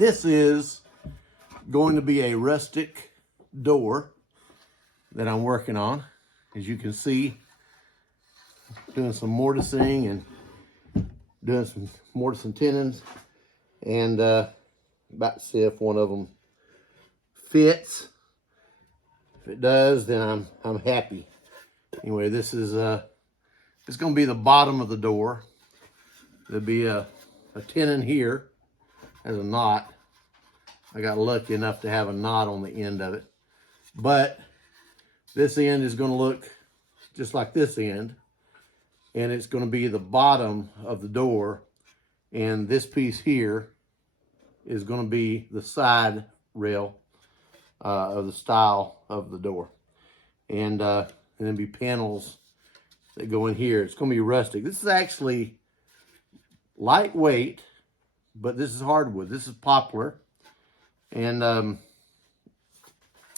This is going to be a rustic door that I'm working on. As you can see, doing some mortising and doing some mortise and tenons, and about to see if one of them fits. If it does, then I'm happy. Anyway, this is it's going to be the bottom of the door. There'll be a tenon here as a knot. I got lucky enough to have a knot on the end of it, but this end is going to look just like this end, and it's going to be the bottom of the door, and this piece here is going to be the side rail of the stile of the door, and then be panels that go in here. It's going to be rustic. This is actually lightweight, but this is hardwood. This is poplar, and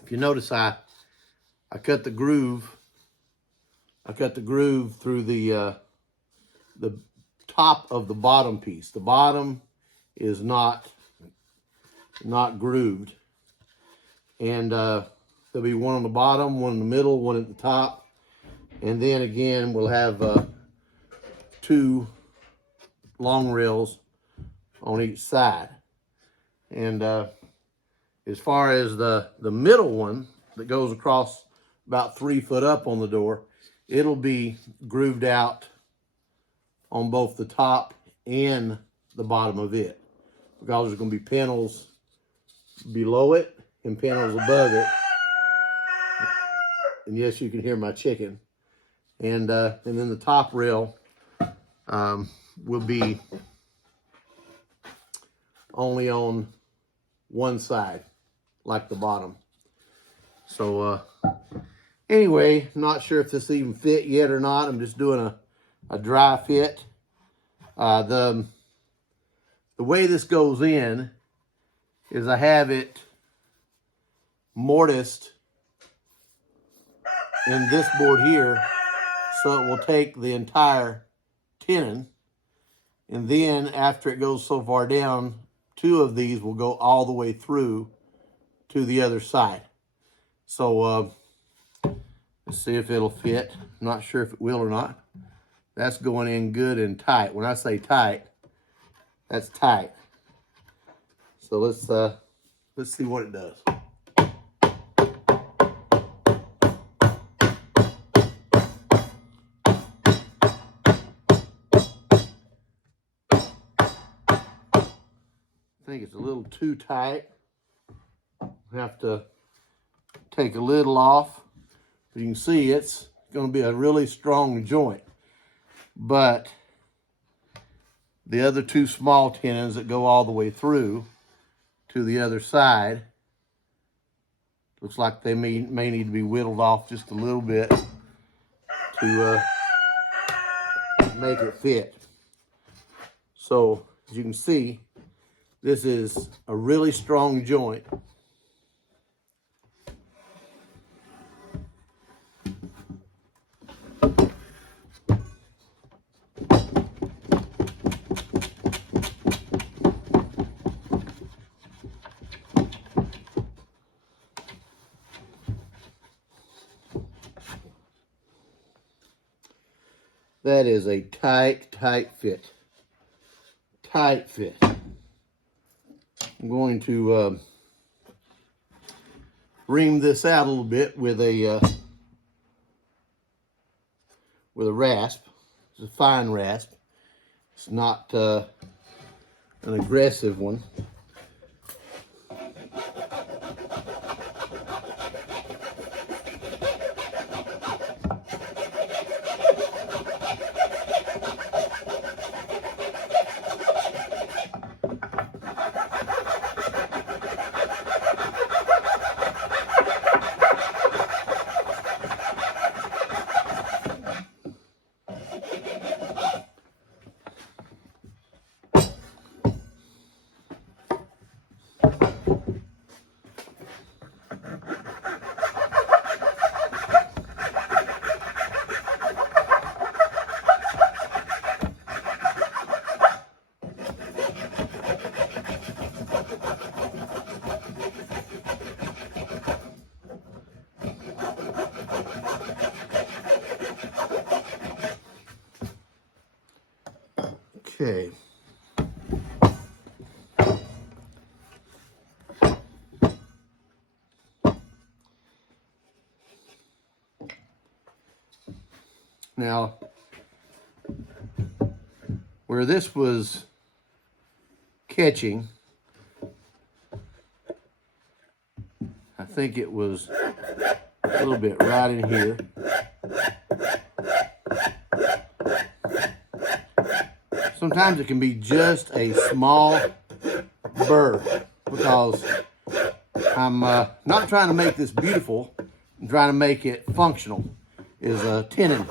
if you notice, I cut the groove. I cut the groove through the top of the bottom piece. The bottom is not grooved, and there'll be one on the bottom, one in the middle, one at the top, and then again we'll have two long rails on each side. And as far as the middle one that goes across about 3 foot up on the door, it'll be grooved out on both the top and the bottom of it, because there's going to be panels below it and panels above it. And yes, you can hear my chicken. And then the top rail will be only on one side, like the bottom. So anyway, not sure if this even fit yet or not. I'm just doing a dry fit. The way this goes in is I have it mortised in this board here, so it will take the entire tenon, and then after it goes so far down, 2 of these will go all the way through to the other side. So let's see if it'll fit. I'm not sure if it will or not. That's going in good and tight. When I say tight, that's tight. So let's see what it does. I think it's a little too tight. I have to take a little off. You can see it's going to be a really strong joint. But the other 2 small tenons that go all the way through to the other side, looks like they may need to be whittled off just a little bit to make it fit. So as you can see, this is a really strong joint. That is a tight fit. Tight fit. I'm going to ream this out a little bit with a rasp. It's a fine rasp. It's not an aggressive one. Okay. Now, where this was catching, I think it was a little bit right in here. Sometimes it can be just a small burr because I'm not trying to make this beautiful. I'm trying to make it functional. Is tenon.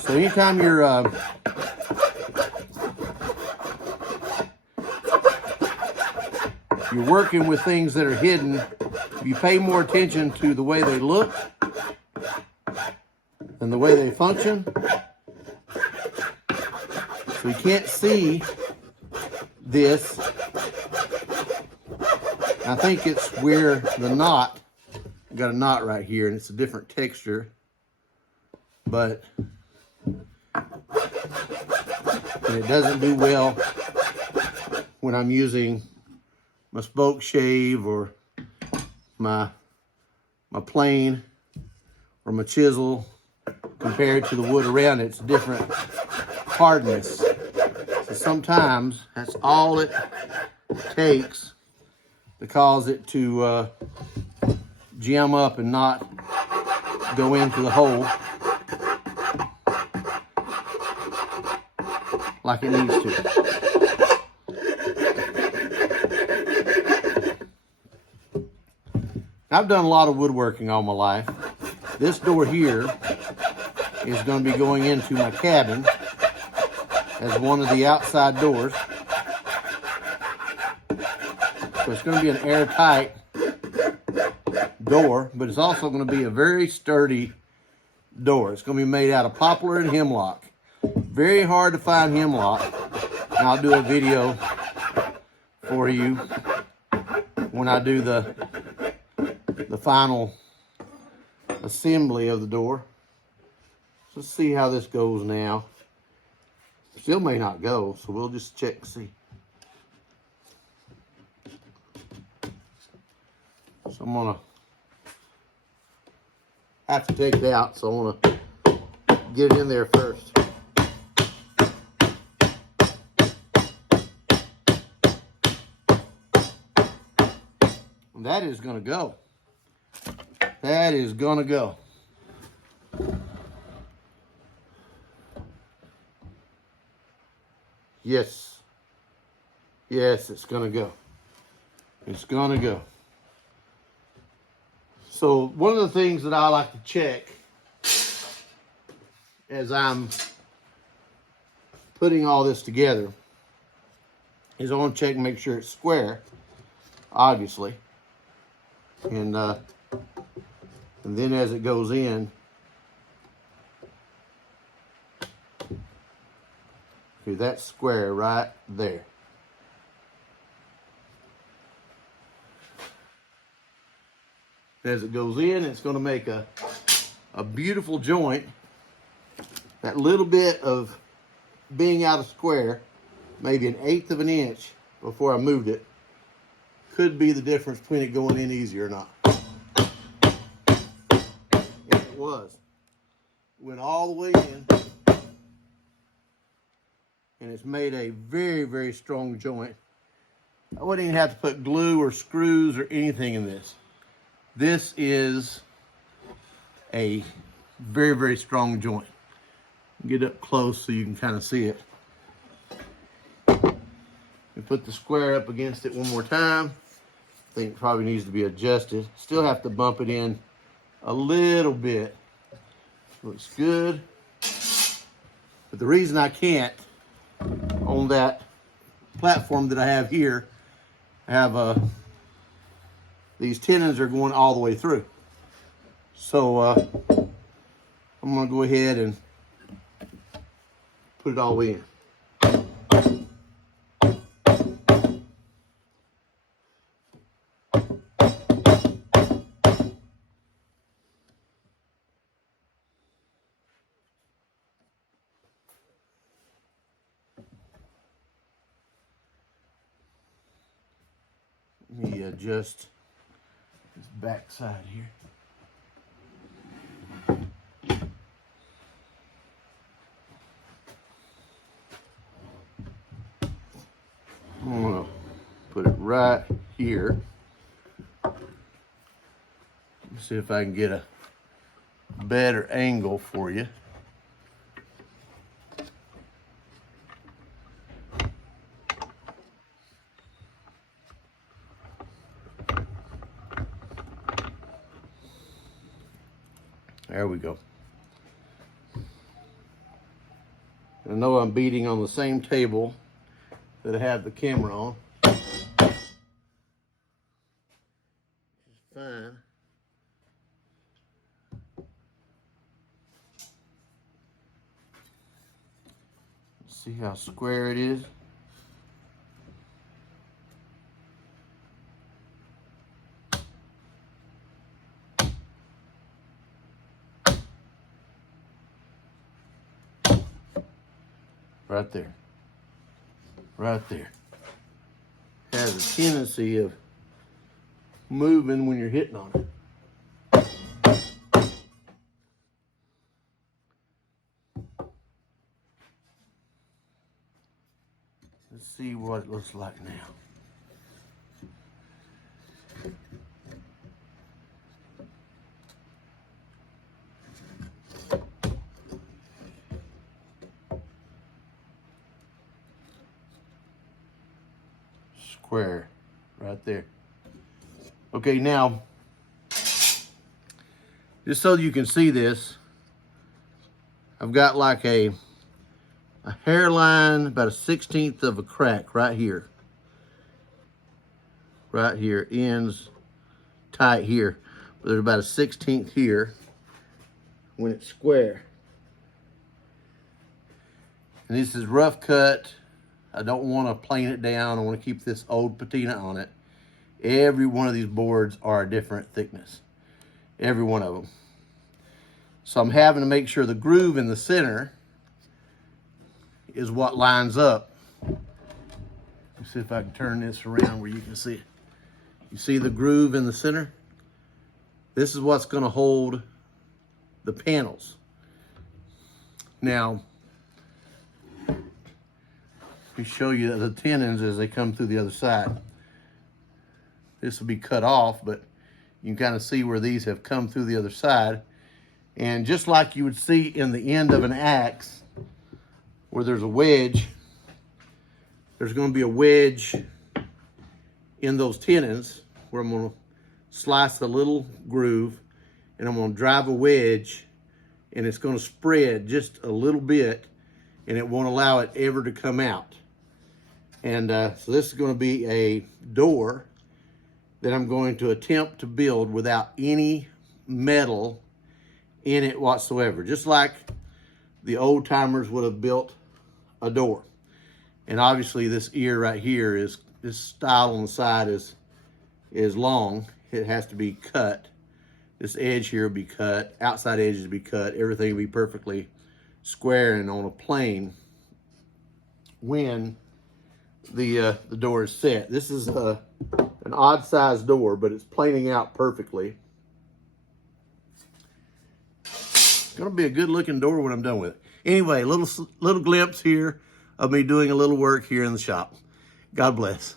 So anytime you're working with things that are hidden, if you pay more attention to the way they look than the way they function. So you can't see this. I think it's where the knot, I got a knot right here and it's a different texture, but it doesn't do well when I'm using my spoke shave or my plane or my chisel compared to the wood around it. It's different hardness. So sometimes that's all it takes to cause it to jam up and not go into the hole like it needs to. I've done a lot of woodworking all my life. This door here is going to be going into my cabin as one of the outside doors. So it's going to be an airtight door, but it's also going to be a very sturdy door. It's going to be made out of poplar and hemlock. Very hard to find hemlock. And I'll do a video for you when I do the final assembly of the door. Let's see how this goes now. Still may not go, so we'll just check and see. So I'm gonna have to take it out, so I wanna get it in there first. And that is gonna go. That is gonna go. Yes. Yes, it's gonna go. It's gonna go. So one of the things that I like to check as I'm putting all this together is I want to check and make sure it's square, obviously. And then as it goes in, okay, that's square right there. As it goes in, it's going to make a beautiful joint. That little bit of being out of square, maybe 1/8 of an inch before I moved it, could be the difference between it going in easy or not. If it was. It went all the way in. And it's made a very, very strong joint. I wouldn't even have to put glue or screws or anything in this. This is a very, very strong joint. Get up close so you can kind of see it. We put the square up against it one more time. I think it probably needs to be adjusted. Still have to bump it in a little bit. Looks good. But the reason I can't on that platform that I have here, I have these tenons are going all the way through. So I'm gonna go ahead and put it all the way in. me adjust this back side here. I'm gonna put it right here. Let's see if I can get a better angle for you. There we go. I know I'm beating on the same table that I have the camera on. Which is fine. See how square it is? Right there. Right there. Has a tendency of moving when you're hitting on it. Let's see what it looks like now. Square right there. Okay, now, just so you can see this, I've got like a hairline, about a 1/16 of a crack right here. Right here, ends tight here. But there's about a 1/16 here when it's square. And this is rough cut. I don't want to plane it down. I want to keep this old patina on it. Every one of these boards are a different thickness. Every one of them. So I'm having to make sure the groove in the center is what lines up. Let's see if I can turn this around where you can see it. You see the groove in the center? This is what's going to hold the panels. Now, let me show you the tenons as they come through the other side. This will be cut off, but you can kind of see where these have come through the other side. And just like you would see in the end of an axe, where there's a wedge, there's going to be a wedge in those tenons where I'm going to slice a little groove and I'm going to drive a wedge, and it's going to spread just a little bit and it won't allow it ever to come out. And so this is going to be a door that I'm going to attempt to build without any metal in it whatsoever, just like the old timers would have built a door. And obviously this ear right here is, this stile on the side is long. It has to be cut. This edge here will be cut, outside edges will be cut, everything will be perfectly square and on a plane when the door is set. This is an odd size door, but it's planing out perfectly. It's gonna be a good looking door when I'm done with it. Anyway, little glimpse here of me doing a little work here in the shop. God bless.